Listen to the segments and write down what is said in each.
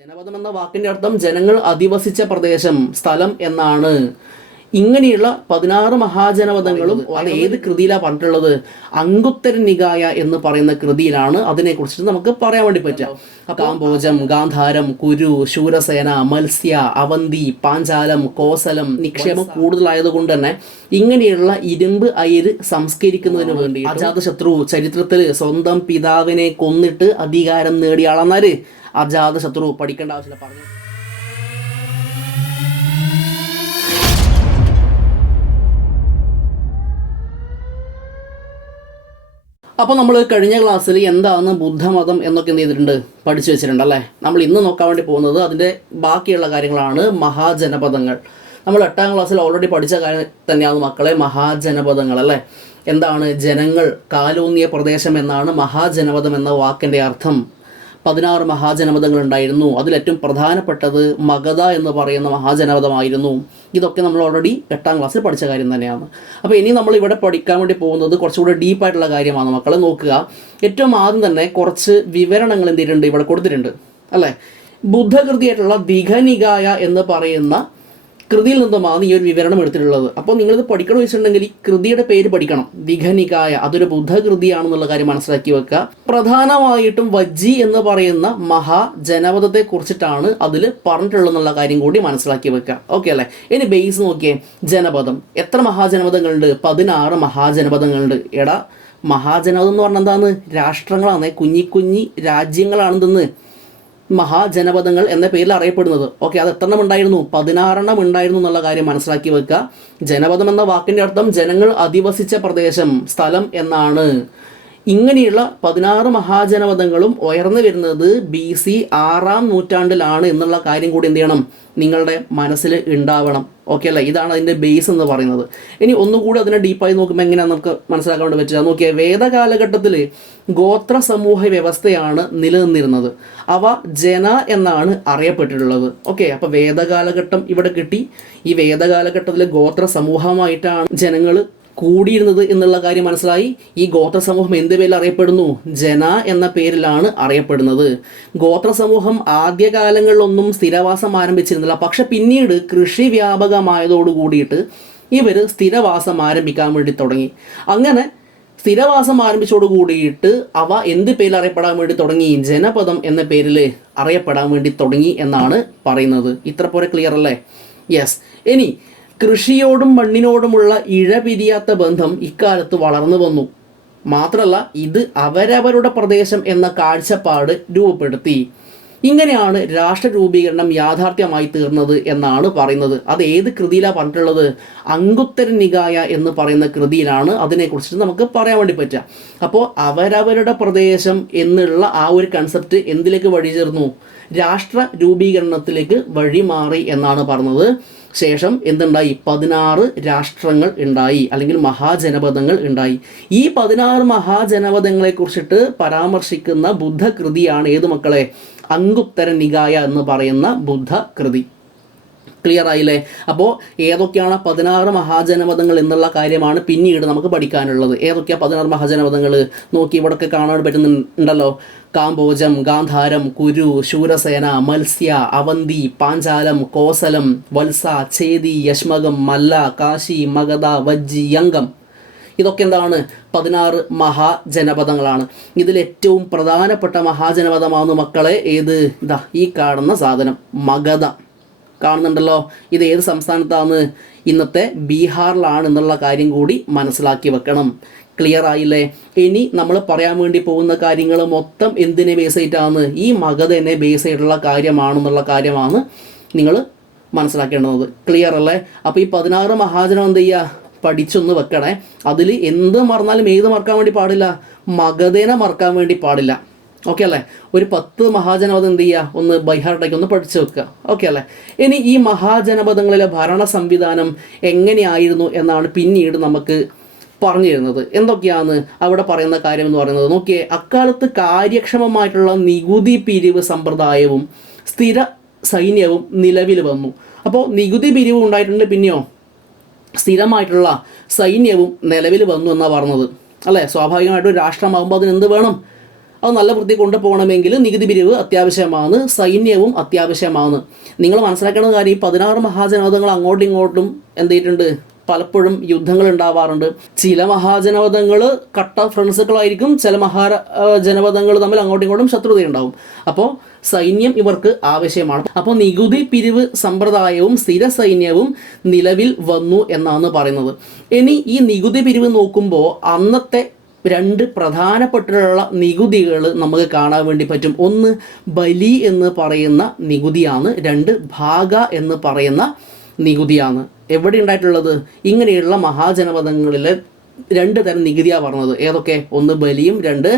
ജനപദം എന്ന വാക്കിന്റെ അർത്ഥം ജനങ്ങൾ അധിവസിച്ച പ്രദേശം, സ്ഥലം എന്നാണ്. ഇങ്ങനെയുള്ള 16 മഹാജനപദങ്ങളും അത് ഏത് കൃതിയിലാണ് പറഞ്ഞിട്ടുള്ളത്? അംഗുത്തര നികായ എന്ന് പറയുന്ന കൃതിയിലാണ് അതിനെക്കുറിച്ചിട്ട് നമുക്ക് പറയാൻ വേണ്ടി പറ്റുക. കാംബോജം, ഗാന്ധാരം, കുരു, ശൂരസേന, മത്സ്യ, അവന്തി, പാഞ്ചാലം, കോസലം നിക്ഷേപം കൂടുതലായതുകൊണ്ട് തന്നെ ഇങ്ങനെയുള്ള ഇരുമ്പ് അയിര് സംസ്കരിക്കുന്നതിന് വേണ്ടി അജാതശത്രു ചരിത്രത്തിൽ സ്വന്തം പിതാവിനെ കൊന്നിട്ട് അധികാരം നേടിയ ആളെന്നാല് അജാതശത്രു. പഠിക്കേണ്ട ആവശ്യമില്ല, പറഞ്ഞു. അപ്പോൾ നമ്മൾ കഴിഞ്ഞ ക്ലാസ്സിൽ എന്താണ് ബുദ്ധമതം എന്നൊക്കെ എന്ത് ചെയ്തിട്ടുണ്ട്, പഠിച്ചു വെച്ചിട്ടുണ്ട് അല്ലേ. നമ്മൾ ഇന്ന് നോക്കാൻ വേണ്ടി പോകുന്നത് അതിൻ്റെ ബാക്കിയുള്ള കാര്യങ്ങളാണ്. മഹാജനപദങ്ങൾ നമ്മൾ 8ാം ക്ലാസ്സിൽ ഓൾറെഡി പഠിച്ച കാര്യം തന്നെയാണ് മക്കളെ, മഹാജനപദങ്ങൾ അല്ലേ. എന്താണ്? ജനങ്ങൾ കാലൂന്നിയ പ്രദേശം എന്നാണ് മഹാജനപദം എന്ന വാക്കിൻ്റെ അർത്ഥം. 16 മഹാജനപദങ്ങൾ ഉണ്ടായിരുന്നു. അതിലേറ്റവും പ്രധാനപ്പെട്ടത് മഗധ എന്ന് പറയുന്ന മഹാജനപദമായിരുന്നു. ഇതൊക്കെ നമ്മൾ ഓൾറെഡി 8ാം ക്ലാസ്സിൽ പഠിച്ച കാര്യം തന്നെയാണ്. അപ്പോൾ ഇനി നമ്മൾ ഇവിടെ പഠിക്കാൻ വേണ്ടി പോകുന്നത് കുറച്ചുകൂടി ഡീപ്പായിട്ടുള്ള കാര്യമാണ് മക്കളെ. നോക്കുക, ഏറ്റവും ആദ്യം തന്നെ കുറച്ച് വിവരണങ്ങൾ എന്ത് ചെയ്തിട്ടുണ്ട്, ഇവിടെ കൊടുത്തിട്ടുണ്ട് അല്ലേ. ബുദ്ധകൃതിയായിട്ടുള്ള ദിഘനികായ എന്ന് പറയുന്ന കൃതിയിൽ നിന്നുമാണ് ഈ ഒരു വിവരണം എടുത്തിട്ടുള്ളത്. അപ്പോൾ നിങ്ങളിത് പഠിക്കണം വെച്ചിട്ടുണ്ടെങ്കിൽ ഈ കൃതിയുടെ പേര് പഠിക്കണം, ദിഘനികായ. അതൊരു ബുദ്ധകൃതിയാണെന്നുള്ള കാര്യം മനസ്സിലാക്കി വെക്കുക. പ്രധാനമായിട്ടും വജ്ജി എന്ന് പറയുന്ന മഹാജനപദത്തെ കുറിച്ചിട്ടാണ് അതിൽ പറഞ്ഞിട്ടുള്ളതെന്നുള്ള കാര്യം കൂടി മനസ്സിലാക്കി വെക്കുക. ഓക്കെ അല്ലേ. ഇനി ബേസ് നോക്കിയേ, ജനപദം എത്ര മഹാജനപദങ്ങളുണ്ട്? 16 മഹാജനപദങ്ങളുണ്ട്. എടാ, മഹാജനപദം എന്ന് പറഞ്ഞാൽ എന്താണ്? രാഷ്ട്രങ്ങളാണ്, കുഞ്ഞി രാജ്യങ്ങളാണെന്ന് മഹാജനപദങ്ങൾ എന്ന പേരിൽ അറിയപ്പെടുന്നത്. ഓക്കെ, അത് എത്ര എണ്ണം ഉണ്ടായിരുന്നു? 16 ഉണ്ടായിരുന്നു എന്നുള്ള കാര്യം മനസ്സിലാക്കി വെക്കുക. ജനപദം എന്ന വാക്കിൻ്റെ അർത്ഥം ജനങ്ങൾ അധിവസിച്ച പ്രദേശം, സ്ഥലം എന്നാണ്. ഇങ്ങനെയുള്ള 16 മഹാജനപദങ്ങളും ഉയർന്നു വരുന്നത് BC 6ാം നൂറ്റാണ്ടിലാണ് എന്നുള്ള കാര്യം കൂടി എന്ത് ചെയ്യണം, നിങ്ങളുടെ മനസ്സിൽ ഉണ്ടാവണം. ഓക്കെ അല്ലേ. ഇതാണ് അതിൻ്റെ ബേസ് എന്ന് പറയുന്നത്. ഇനി ഒന്നുകൂടി അതിനെ ഡീപ്പായി നോക്കുമ്പോൾ എങ്ങനെയാണ് നമുക്ക് മനസ്സിലാക്കാൻ വേണ്ടി പറ്റുക? നോക്കിയാൽ വേദകാലഘട്ടത്തിൽ ഗോത്ര സമൂഹ വ്യവസ്ഥയാണ് നിലനിന്നിരുന്നത്. അവ ജന എന്നാണ് അറിയപ്പെട്ടിട്ടുള്ളത്. ഓക്കെ, അപ്പോൾ വേദകാലഘട്ടം ഇവിടെ കിട്ടി. ഈ വേദകാലഘട്ടത്തിൽ ഗോത്ര സമൂഹമായിട്ടാണ് ജനങ്ങൾ കൂടിയിരുന്നത് എന്നുള്ള കാര്യം മനസ്സിലായി. ഈ ഗോത്ര സമൂഹം എന്ത് പേരിൽ അറിയപ്പെടുന്നു? ജന എന്ന പേരിലാണ് അറിയപ്പെടുന്നത്. ഗോത്ര സമൂഹം ആദ്യകാലങ്ങളിലൊന്നും സ്ഥിരവാസം ആരംഭിച്ചിരുന്നില്ല. പക്ഷെ പിന്നീട് കൃഷി വ്യാപകമായതോട് കൂടിയിട്ട് ഇവർ സ്ഥിരവാസം ആരംഭിക്കാൻ വേണ്ടി തുടങ്ങി. അങ്ങനെ സ്ഥിരവാസം ആരംഭിച്ചോട് കൂടിയിട്ട് അവ എന്ത് പേരിൽ അറിയപ്പെടാൻ വേണ്ടി തുടങ്ങി? ജനപദം എന്ന പേരിൽ അറിയപ്പെടാൻ വേണ്ടി തുടങ്ങി എന്നാണ് പറയുന്നത്. ഇത്ര പോലെ ക്ലിയർ അല്ലേ? യെസ്. ഇനി കൃഷിയോടും മണ്ണിനോടുമുള്ള ഇഴപിരിയാത്ത ബന്ധം ഇക്കാലത്ത് വളർന്നു വന്നു. മാത്രമല്ല ഇത് അവരവരുടെ പ്രദേശം എന്ന കാഴ്ചപ്പാട് രൂപപ്പെടുത്തി. ഇങ്ങനെയാണ് രാഷ്ട്ര രൂപീകരണം യാഥാർത്ഥ്യമായി തീർന്നത് എന്നാണ് പറയുന്നത്. അത് ഏത് കൃതിയിലാണ് പറഞ്ഞിട്ടുള്ളത്? അംഗുത്തര നികായ എന്ന് പറയുന്ന കൃതിയിലാണ് അതിനെക്കുറിച്ചിട്ട് നമുക്ക് പറയാൻ വേണ്ടി പറ്റുക. അപ്പോൾ അവരവരുടെ പ്രദേശം എന്നുള്ള ആ ഒരു കൺസെപ്റ്റ് എന്തിലേക്ക് വഴി ചേർന്നു? രാഷ്ട്ര രൂപീകരണത്തിലേക്ക് വഴിമാറി എന്നാണ് പറഞ്ഞത്. ശേഷം എന്തുണ്ടായി? 16 രാഷ്ട്രങ്ങൾ ഉണ്ടായി, അല്ലെങ്കിൽ മഹാജനപദങ്ങൾ ഉണ്ടായി. ഈ 16 മഹാജനപദങ്ങളെ കുറിച്ചിട്ട് പരാമർശിക്കുന്ന ബുദ്ധകൃതിയാണ് ഏത് മക്കളെ? അംഗുത്തര നികായ എന്ന് പറയുന്ന ബുദ്ധകൃതി. ക്ലിയർ ആയില്ലേ? അപ്പോൾ ഏതൊക്കെയാണ് 16 മഹാജനപദങ്ങൾ എന്നുള്ള കാര്യമാണ് പിന്നീട് നമുക്ക് പഠിക്കാനുള്ളത്. ഏതൊക്കെയാണ് 16 മഹാജനപദങ്ങൾ? നോക്കി ഇവിടെയൊക്കെ കാണാൻ പറ്റുന്നുണ്ടല്ലോ. കാംബോജം, ഗാന്ധാരം, കുരു, ശൂരസേന, മത്സ്യ, അവന്തി, പാഞ്ചാലം, കോസലം, വത്സ, ഛേദി, യശ്മകം, മല്ല, കാശി, മഗധ, വജ്ജി, യംഗം. ഇതൊക്കെ എന്താണ്? 16 മഹാജനപദങ്ങളാണ്. ഇതിലേറ്റവും പ്രധാനപ്പെട്ട മഹാജനപദമാണ് മക്കളെ ഏത്? ഇതാ ഈ കാണുന്ന സാധനം, മഗധ. കാണുന്നുണ്ടല്ലോ. ഇത് ഏത് സംസ്ഥാനത്താണ്? ഇന്നത്തെ ബീഹാറിലാണ് എന്നുള്ള കാര്യം കൂടി മനസ്സിലാക്കി വെക്കണം. ക്ലിയർ ആയില്ലേ? ഇനി നമ്മൾ പറയാൻ വേണ്ടി പോകുന്ന കാര്യങ്ങൾ മൊത്തം എന്തിനെ ബേസ് ചെയ്തിട്ടാണ്? ഈ മഗധനെ ബേസ് ചെയ്തിട്ടുള്ള കാര്യമാണെന്നുള്ള കാര്യമാണ് നിങ്ങൾ മനസ്സിലാക്കേണ്ടത്. ക്ലിയർ അല്ലേ? അപ്പോൾ ഈ 16 മഹാജനം എന്ത് ചെയ്യുക? പഠിച്ചൊന്ന് വെക്കണേ. അതിൽ എന്ത് മറന്നാലും ഏത് മറക്കാൻ വേണ്ടി പാടില്ല? മഗധേനെ മറക്കാൻ വേണ്ടി പാടില്ല. ഓക്കെ അല്ലേ? ഒരു 10 മഹാജനപദം എന്ത് ചെയ്യുക? ഒന്ന് ബൈഹാർട്ടേക്ക് ഒന്ന് പഠിച്ചു വെക്കുക. ഓക്കെ അല്ലേ? ഇനി ഈ മഹാജനപദങ്ങളിലെ ഭരണ സംവിധാനം എങ്ങനെയായിരുന്നു എന്നാണ് പിന്നീട് നമുക്ക് പറഞ്ഞു തരുന്നത്. എന്തൊക്കെയാണ് അവിടെ പറയുന്ന കാര്യം എന്ന് പറയുന്നത്? നോക്കിയേ, അക്കാലത്ത് കാര്യക്ഷമമായിട്ടുള്ള നികുതി പിരിവ് സമ്പ്രദായവും സ്ഥിര സൈന്യവും നിലവിൽ വന്നു. അപ്പോൾ നികുതി പിരിവ് ഉണ്ടായിട്ടുണ്ട്, പിന്നെയോ സ്ഥിരമായിട്ടുള്ള സൈന്യവും നിലവിൽ വന്നു എന്നാണ് പറഞ്ഞത് അല്ലേ. സ്വാഭാവികമായിട്ടും രാഷ്ട്രമാകുമ്പോൾ അതിനെന്ത് വേണം? അത് നല്ല വൃത്തി കൊണ്ടുപോകണമെങ്കിൽ നികുതി പിരിവ് അത്യാവശ്യമാണ്, സൈന്യവും അത്യാവശ്യമാണ്. നിങ്ങൾ മനസ്സിലാക്കേണ്ട കാര്യം, ഈ 16 മഹാജനപദങ്ങൾ അങ്ങോട്ടും ഇങ്ങോട്ടും എന്ത് ചെയ്തിട്ടുണ്ട്, പലപ്പോഴും യുദ്ധങ്ങൾ ഉണ്ടാവാറുണ്ട്. ചില മഹാജനപദങ്ങൾ കട്ട ഫ്രണ്ട്സുകളായിരിക്കും, ചില ജനപദങ്ങൾ തമ്മിൽ അങ്ങോട്ടും ഇങ്ങോട്ടും ശത്രുതയുണ്ടാവും. അപ്പോൾ സൈന്യം ഇവർക്ക് ആവശ്യമാണ്. അപ്പോൾ നികുതി പിരിവ് സമ്പ്രദായവും സ്ഥിര സൈന്യവും നിലവിൽ വന്നു എന്നാണ് പറയുന്നത്. ഇനി ഈ നികുതി പിരിവ് നോക്കുമ്പോൾ അന്നത്തെ 2 പ്രധാനപ്പെട്ടുള്ള നികുതികൾ നമുക്ക് കാണാൻ വേണ്ടി പറ്റും. ഒന്ന് ബലി എന്ന് പറയുന്ന നികുതിയാണ്, 2 ഭാഗ എന്ന് പറയുന്ന നികുതിയാണ്. എവിടെ ഉണ്ടായിട്ടുള്ളത്? ഇങ്ങനെയുള്ള മഹാജനപദങ്ങളിൽ 2 തരം നികുതിയാണ് പറഞ്ഞത്. ഏതൊക്കെ? ഒന്ന് ബലിയും 2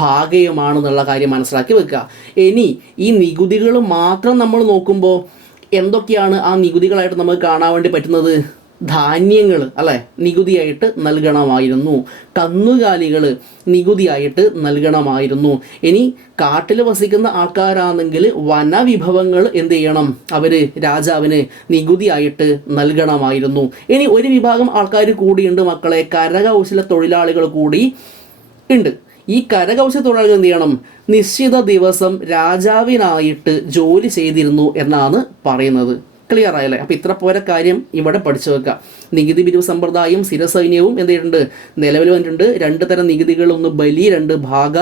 ഭാഗയുമാണെന്നുള്ള കാര്യം മനസ്സിലാക്കി വെക്കുക. ഇനി ഈ നികുതികൾ മാത്രം നമ്മൾ നോക്കുമ്പോൾ എന്തൊക്കെയാണ് ആ നികുതികളായിട്ട് നമുക്ക് കാണാൻ വേണ്ടി പറ്റുന്നത്? ധാന്യങ്ങൾ അല്ലേ, നികുതിയായിട്ട് നൽകണമായിരുന്നു. കന്നുകാലികൾ നികുതിയായിട്ട് നൽകണമായിരുന്നു. ഇനി കാട്ടിൽ വസിക്കുന്ന ആൾക്കാരാണെങ്കിൽ വനവിഭവങ്ങൾ എന്ത് ചെയ്യണം? അവർ രാജാവിന് നികുതിയായിട്ട് നൽകണമായിരുന്നു. ഇനി ഒരു വിഭാഗം ആൾക്കാർ കൂടിയുണ്ട് മക്കളെ, കരകൗശല തൊഴിലാളികൾ കൂടി ഉണ്ട്. ഈ കരകൗശല തൊഴിലാളികൾ എന്ത് ചെയ്യണം? നിശ്ചിത ദിവസം രാജാവിനായിട്ട് ജോലി ചെയ്തിരുന്നു എന്നാണ് പറയുന്നത്. ക്ലിയർ ആയല്ലേ? അപ്പോൾ ഇത്ര പോരെ കാര്യം ഇവിടെ പഠിച്ചു വെക്കുക. നികുതി പിരിവ് സമ്പ്രദായവും സ്ഥിരസൈന്യവും എന്ത് ചെയ്തിട്ടുണ്ട്? നിലവിൽ വന്നിട്ടുണ്ട്. 2 തരം നികുതികൾ, ഒന്ന് ബലി, 2 ഭാഗ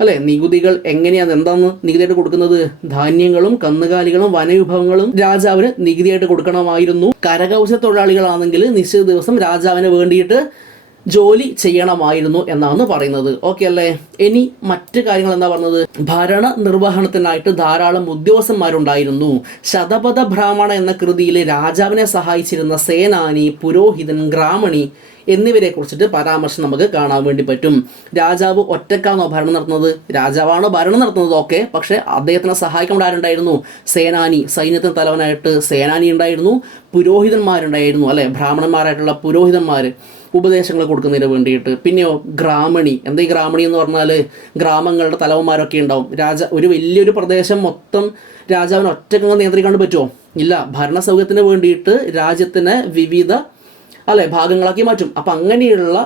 അല്ലേ. നികുതികൾ എങ്ങനെയാണ്, എന്താണ് നികുതിയായിട്ട് കൊടുക്കുന്നത്? ധാന്യങ്ങളും കന്നുകാലികളും വനവിഭവങ്ങളും രാജാവിന് നികുതിയായിട്ട് കൊടുക്കണമായിരുന്നു. കരകൗശല തൊഴിലാളികളാണെങ്കിൽ നിശ്ചിത ദിവസം രാജാവിന് വേണ്ടിയിട്ട് ജോലി ചെയ്യണമായിരുന്നു എന്നാണ് പറയുന്നത്. ഓക്കെ അല്ലേ? ഇനി മറ്റ് കാര്യങ്ങൾ എന്താ പറഞ്ഞത്? ഭരണ നിർവഹണത്തിനായിട്ട് ധാരാളം ഉദ്യോഗസ്ഥന്മാരുണ്ടായിരുന്നു. ശതപഥ ബ്രാഹ്മണ എന്ന കൃതിയിൽ രാജാവിനെ സഹായിച്ചിരുന്ന സേനാനി, പുരോഹിതൻ, ഗ്രാമണി എന്നിവരെ കുറിച്ചിട്ട് പരാമർശം നമുക്ക് കാണാൻ വേണ്ടി പറ്റും. രാജാവ് ഒറ്റക്കാണോ ഭരണം നടത്തുന്നത്? രാജാവാണ് ഭരണം നടത്തുന്നത്, ഓക്കെ. പക്ഷേ അദ്ദേഹത്തിനെ സഹായിക്കാൻ ആരുണ്ടായിരുന്നു? സേനാനി, സൈന്യത്തിന് തലവനായിട്ട് സേനാനി ഉണ്ടായിരുന്നു. പുരോഹിതന്മാരുണ്ടായിരുന്നു അല്ലേ, ബ്രാഹ്മണന്മാരായിട്ടുള്ള പുരോഹിതന്മാർ ഉപദേശങ്ങൾ കൊടുക്കുന്നതിന് വേണ്ടിയിട്ട്. പിന്നെയോ ഗ്രാമണി. എന്താ ഈ ഗ്രാമണി എന്ന് പറഞ്ഞാൽ? ഗ്രാമങ്ങളുടെ തലവന്മാരൊക്കെ ഉണ്ടാവും. ഒരു വലിയൊരു പ്രദേശം മൊത്തം രാജാവിന് ഒറ്റക്കങ്ങ് നിയന്ത്രിക്കാൻ പറ്റുമോ? ഇല്ല. ഭരണസൗകര്യത്തിന് വേണ്ടിയിട്ട് രാജ്യത്തിന് വിവിധ ഭാഗങ്ങളാക്കി മാറ്റും. അപ്പം അങ്ങനെയുള്ള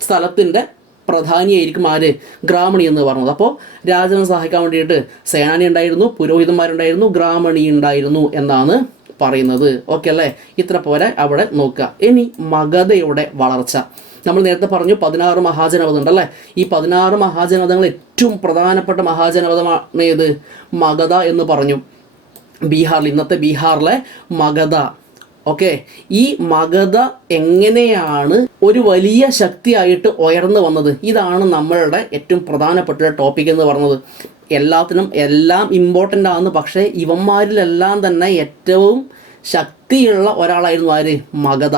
സ്ഥലത്തിൻ്റെ പ്രധാനിയായിരിക്കും ആര്? ഗ്രാമണി എന്ന് പറഞ്ഞത്. അപ്പോൾ രാജാവിനെ സഹായിക്കാൻ വേണ്ടിയിട്ട് സേനാനി ഉണ്ടായിരുന്നു, പുരോഹിതന്മാരുണ്ടായിരുന്നു, ഗ്രാമണി ഉണ്ടായിരുന്നു എന്നാണ് പറയുന്നത്. ഓക്കെ അല്ലേ? ഇത്ര പോരെ അവിടെ നോക്കുക. ഇനി മഗധയുടെ വളർച്ച. നമ്മൾ നേരത്തെ പറഞ്ഞു 16 മഹാജനപദം ഉണ്ടല്ലേ. ഈ 16 മഹാജനപദങ്ങൾ ഏറ്റവും പ്രധാനപ്പെട്ട മഹാജനപദമാണ് ഏത്? മഗധ എന്ന് പറഞ്ഞു. ബീഹാറിൽ, ഇന്നത്തെ ബീഹാറിലെ മഗധ. ഓക്കെ, ഈ മഗധ എങ്ങനെയാണ് ഒരു വലിയ ശക്തിയായിട്ട് ഉയർന്നു വന്നത്? ഇതാണ് നമ്മളുടെ ഏറ്റവും പ്രധാനപ്പെട്ട ടോപ്പിക് എന്ന് പറഞ്ഞത്. എല്ലാം ഇമ്പോർട്ടൻ്റ് ആണ്. പക്ഷേ ഇവന്മാരിലെല്ലാം തന്നെ ഏറ്റവും ശക്തിയുള്ള ഒരാളായിരുന്നു ആര്? മഗധ.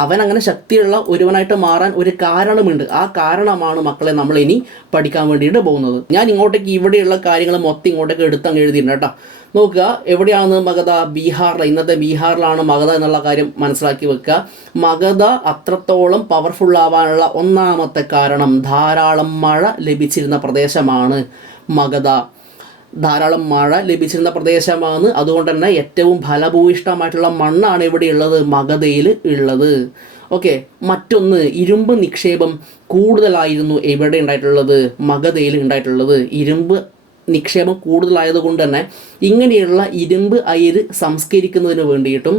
അവൻ അങ്ങനെ ശക്തിയുള്ള ഒരുവനായിട്ട് മാറാൻ ഒരു കാരണമുണ്ട്. ആ കാരണമാണ് മക്കളെ നമ്മൾ ഇനി പഠിക്കാൻ വേണ്ടിയിട്ട് പോകുന്നത്. ഞാൻ ഇങ്ങോട്ടേക്ക് ഇവിടെയുള്ള കാര്യങ്ങൾ മൊത്തം ഇങ്ങോട്ടേക്ക് എടുത്തങ്ങ് എഴുതിയിട്ടുണ്ട് കേട്ടോ. നോക്കുക, എവിടെയാണ് മഗധ? ബീഹാറിൽ. ഇന്നത്തെ ബീഹാറിലാണ് മഗധ എന്നുള്ള കാര്യം മനസ്സിലാക്കി വെക്കുക. മഗധ അത്രത്തോളം പവർഫുൾ ആവാനുള്ള ഒന്നാമത്തെ കാരണം ധാരാളം മഴ ലഭിച്ചിരുന്ന പ്രദേശമാണ് മഗധ. ധാരാളം മഴ ലഭിച്ചിരുന്ന പ്രദേശമാണ്. അതുകൊണ്ട് തന്നെ ഏറ്റവും ഫലഭൂയിഷ്ടമായിട്ടുള്ള മണ്ണാണ് ഇവിടെയുള്ളത്, മഗധയിൽ ഉള്ളത്. ഓക്കെ, മറ്റൊന്ന് ഇരുമ്പ് നിക്ഷേപം കൂടുതലായിരുന്നു എവിടെ ഉണ്ടായിട്ടുള്ളത്? മഗധയിൽ ഉണ്ടായിട്ടുള്ളത്. ഇരുമ്പ് നിക്ഷേപം കൂടുതലായതുകൊണ്ട് തന്നെ ഇങ്ങനെയുള്ള ഇരുമ്പ് അയിര് സംസ്കരിക്കുന്നതിന് വേണ്ടിയിട്ടും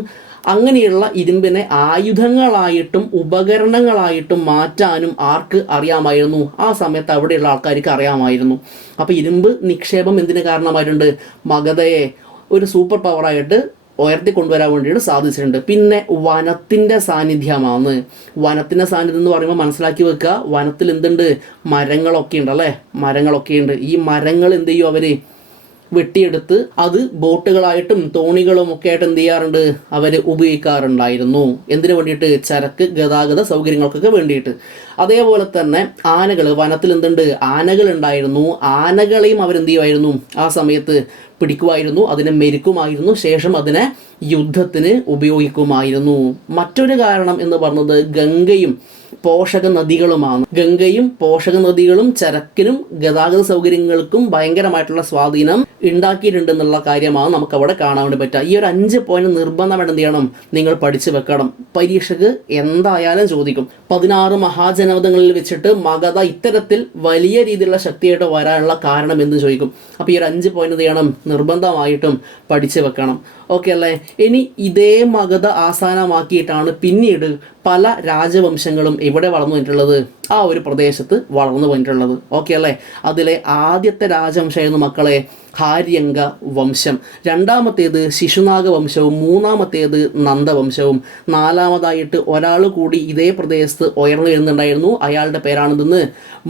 അങ്ങനെയുള്ള ഇരുമ്പിനെ ആയുധങ്ങളായിട്ടും ഉപകരണങ്ങളായിട്ടും മാറ്റാനും ആർക്ക് അറിയാമായിരുന്നു? ആ സമയത്ത് അവിടെയുള്ള ആൾക്കാർക്ക് അറിയാമായിരുന്നു. അപ്പോൾ ഇരുമ്പ് നിക്ഷേപം എന്തിന് കാരണമായിട്ടുണ്ട്? മഗധയെ ഒരു സൂപ്പർ പവറായിട്ട് ഉയർത്തിക്കൊണ്ടുവരാൻ വേണ്ടിയിട്ട് സാധിച്ചിട്ടുണ്ട്. പിന്നെ വനത്തിൻ്റെ സാന്നിധ്യമാണ്. വനത്തിൻ്റെ സാന്നിധ്യം എന്ന് പറയുമ്പോൾ മനസ്സിലാക്കി വെക്കുക, വനത്തിൽ എന്തുണ്ട്? മരങ്ങളൊക്കെ ഉണ്ട് അല്ലേ, മരങ്ങളൊക്കെ ഉണ്ട്. ഈ മരങ്ങൾ എന്ത് ചെയ്യും? അവർ വെട്ടിയെടുത്ത് അത് ബോട്ടുകളായിട്ടും തോണികളും ഒക്കെ ആയിട്ട് എന്ത് ചെയ്യാറുണ്ട്? അവർ ഉപയോഗിക്കാറുണ്ടായിരുന്നു. എന്തിനു വേണ്ടിയിട്ട്? ചരക്ക് ഗതാഗത സൗകര്യങ്ങൾക്കൊക്കെ വേണ്ടിയിട്ട്. അതേപോലെ തന്നെ ആനകൾ, വനത്തിൽ എന്തുണ്ട്? ആനകൾ ഉണ്ടായിരുന്നു. ആനകളെയും അവരെന്ത് ചെയ്യുമായിരുന്നു? ആ സമയത്ത് പിടിക്കുമായിരുന്നു, അതിനെ മെരുക്കുമായിരുന്നു, ശേഷം അതിനെ യുദ്ധത്തിന് ഉപയോഗിക്കുമായിരുന്നു. മറ്റൊരു കാരണം എന്ന് പറഞ്ഞത് ഗംഗയും പോഷക നദികളുമാണ്. ഗംഗയും പോഷക നദികളും ചരക്കിനും ഗതാഗത സൗകര്യങ്ങൾക്കും ഭയങ്കരമായിട്ടുള്ള സ്വാധീനം ഉണ്ടാക്കിയിട്ടുണ്ടെന്നുള്ള കാര്യമാണ് നമുക്ക് അവിടെ കാണാൻ വേണ്ടി പറ്റുക. ഈ ഒരു 5 പോയിന്റ് നിർബന്ധമായിട്ട് എന്ത് ചെയ്യണം, നിങ്ങൾ പഠിച്ചു വെക്കണം. പരീക്ഷയ്ക്ക് എന്തായാലും ചോദിക്കും. 16 മഹാജനപദങ്ങളിൽ വെച്ചിട്ട് മഗധ ഇത്തരത്തിൽ വലിയ രീതിയിലുള്ള ശക്തിയായിട്ട് വരാനുള്ള കാരണം എന്ന് ചോദിക്കും. അപ്പോൾ ഈ ഒരു 5 പോയിന്റ് എന്ത് ചെയ്യണം, നിർബന്ധമായിട്ടും പഠിച്ചു വെക്കണം. ഓക്കെ അല്ലേ? ഇനി ഇതേ മഗധ ആസ്ഥാനമാക്കിയിട്ടാണ് പിന്നീട് പല രാജവംശങ്ങളും ഇവിടെ വളർന്നു വന്നിട്ടുള്ളത്, ആ ഒരു പ്രദേശത്ത് വളർന്നു വന്നിട്ടുള്ളത്. ഓക്കെ അല്ലേ? അതിലെ ആദ്യത്തെ രാജവംശമായിരുന്നു മക്കളെ ഹാര്യങ്ക വംശം, രണ്ടാമത്തേത് ശിശുനാഗ വംശവും, മൂന്നാമത്തേത് നന്ദവംശവും, നാലാമതായിട്ട് ഒരാൾ കൂടി ഇതേ പ്രദേശത്ത് ഉയർന്നു വരുന്നുണ്ടായിരുന്നു. അയാളുടെ പേരാണിതെന്ന്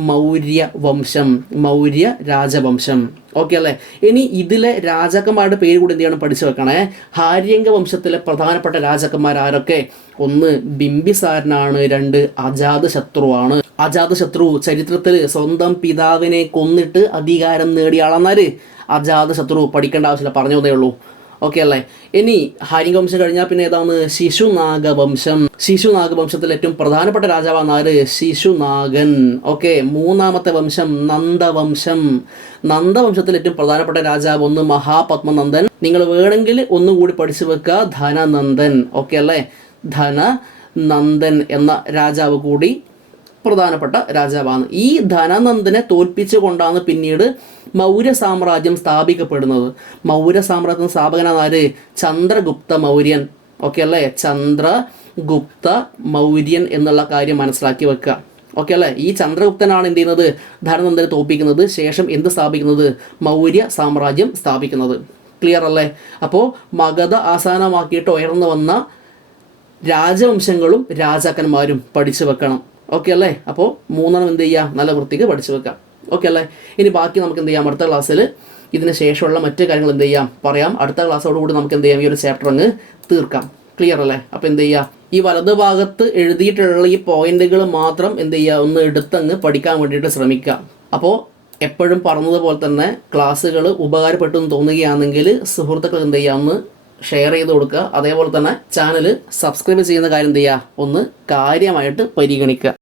മൗര്യ വംശം, മൗര്യ രാജവംശം. ഓക്കെ അല്ലേ? ഇനി ഇതിലെ രാജാക്കന്മാരുടെ പേര് കൂടി എന്ത് ചെയ്യണം, പഠിച്ചു വെക്കണേ. ഹാര്യങ്ക വംശത്തിലെ പ്രധാനപ്പെട്ട രാജാക്കന്മാർ ആരൊക്കെ? 1 ബിംബിസാരനാണ്, 2 അജാതശത്രുവാണ്. അജാതശത്രു ചരിത്രത്തിൽ സ്വന്തം പിതാവിനെ കൊന്നിട്ട് അധികാരം നേടിയ ആളെന്നാല് അജാതശത്രു. പഠിക്കേണ്ട ആവശ്യമില്ല, പറഞ്ഞു തന്നേ ഉള്ളൂ. ഓക്കെ അല്ലേ? ഇനി ഹാര്യങ്ക വംശം കഴിഞ്ഞാൽ പിന്നെ ഏതാണ്? ശിശുനാഗവംശം. ശിശുനാഗവംശത്തിൽ ഏറ്റവും പ്രധാനപ്പെട്ട രാജാവാണ് ആര്? ശിശുനാഗൻ. ഓക്കെ. മൂന്നാമത്തെ വംശം നന്ദവംശം. നന്ദവംശത്തിൽ ഏറ്റവും പ്രധാനപ്പെട്ട രാജാവ് 1 മഹാപത്മനന്ദൻ. നിങ്ങൾ വേണമെങ്കിൽ ഒന്നുകൂടി പഠിച്ചു വെക്കുക, ധനനന്ദൻ. ഓക്കെ അല്ലേ? ധനനന്ദൻ എന്ന രാജാവ് കൂടി പ്രധാനപ്പെട്ട രാജാവാണ്. ഈ ധനനന്ദനെ തോൽപ്പിച്ചുകൊണ്ടാണ് പിന്നീട് മൗര്യ സാമ്രാജ്യം സ്ഥാപിക്കപ്പെടുന്നത്. മൗര്യ സാമ്രാജ്യത്തിൻ്റെ സ്ഥാപകനാണ് ആര്? ചന്ദ്രഗുപ്ത മൗര്യൻ. ഓക്കെ അല്ലേ? ചന്ദ്രഗുപ്ത മൗര്യൻ എന്നുള്ള കാര്യം മനസ്സിലാക്കി വെക്കുക. ഓക്കെ അല്ലേ? ഈ ചന്ദ്രഗുപ്തനാണ് എന്ത് ചെയ്യുന്നത്? ധനനന്ദനെ തോൽപ്പിക്കുന്നത്. ശേഷം എന്ത് സ്ഥാപിക്കുന്നത്? മൗര്യ സാമ്രാജ്യം സ്ഥാപിക്കുന്നത്. ക്ലിയർ അല്ലേ? അപ്പോൾ മഗധ ആസ്ഥാനമാക്കിയിട്ട് ഉയർന്നു വന്ന രാജവംശങ്ങളും രാജാക്കന്മാരും പഠിച്ചു വെക്കണം. ഓക്കെ അല്ലേ? അപ്പോൾ 3 എന്ത് ചെയ്യുക, നല്ല വൃത്തിക്ക് പഠിച്ചു വെക്കാം. ഓക്കെ അല്ലേ? ഇനി ബാക്കി നമുക്ക് എന്ത് ചെയ്യാം, അടുത്ത ക്ലാസ്സിൽ ഇതിന് ശേഷമുള്ള മറ്റു കാര്യങ്ങൾ എന്ത് ചെയ്യാം പറയാം. അടുത്ത ക്ലാസ്സോടുകൂടി നമുക്ക് എന്ത് ചെയ്യാം, ഈ ഒരു ചാപ്റ്റർ അങ്ങ് തീർക്കാം. ക്ലിയർ അല്ലേ? അപ്പോൾ എന്ത് ചെയ്യുക, ഈ വലത് ഭാഗത്ത് എഴുതിയിട്ടുള്ള ഈ പോയിന്റുകൾ മാത്രം എന്ത് ചെയ്യുക, ഒന്ന് എടുത്തങ്ങ് പഠിക്കാൻ വേണ്ടിയിട്ട് ശ്രമിക്കുക. അപ്പോൾ എപ്പോഴും പറഞ്ഞതുപോലെ തന്നെ ക്ലാസ്സുകൾ ഉപകാരപ്പെട്ടു എന്ന് തോന്നുകയാണെങ്കിൽ സുഹൃത്തുക്കൾ എന്ത് ചെയ്യുക, ഒന്ന് ഷെയർ ചെയ്ത് കൊടുക്കുക. അതേപോലെ തന്നെ ചാനൽ സബ്സ്ക്രൈബ് ചെയ്യുന്ന കാര്യം എന്ത് ചെയ്യുക, ഒന്ന് കാര്യമായിട്ട് പരിഗണിക്കുക.